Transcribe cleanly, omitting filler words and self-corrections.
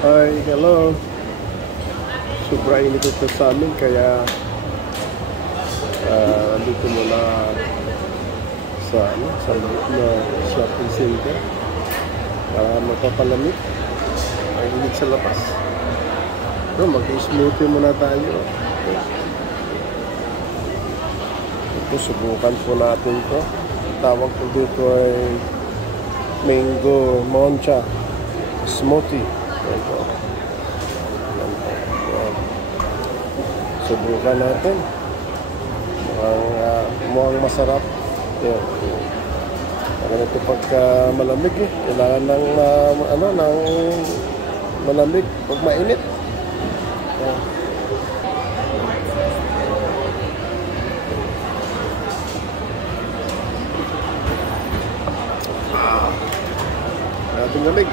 Hi, hello. Sobrang init ito sa amin kaya dito muna sa loob na shopping center para mapapalamig ang init sa labas. So, mag-smoothie muna tayo. Ito, subukan po natin to. Tawag ko dito ay mango moncha smoothie. Ito. Subukan natin. Mukhang masarap. Yan. Ganito pagka malamig kailangan ng ng malamig pag mainit. Yan. Ating lamig.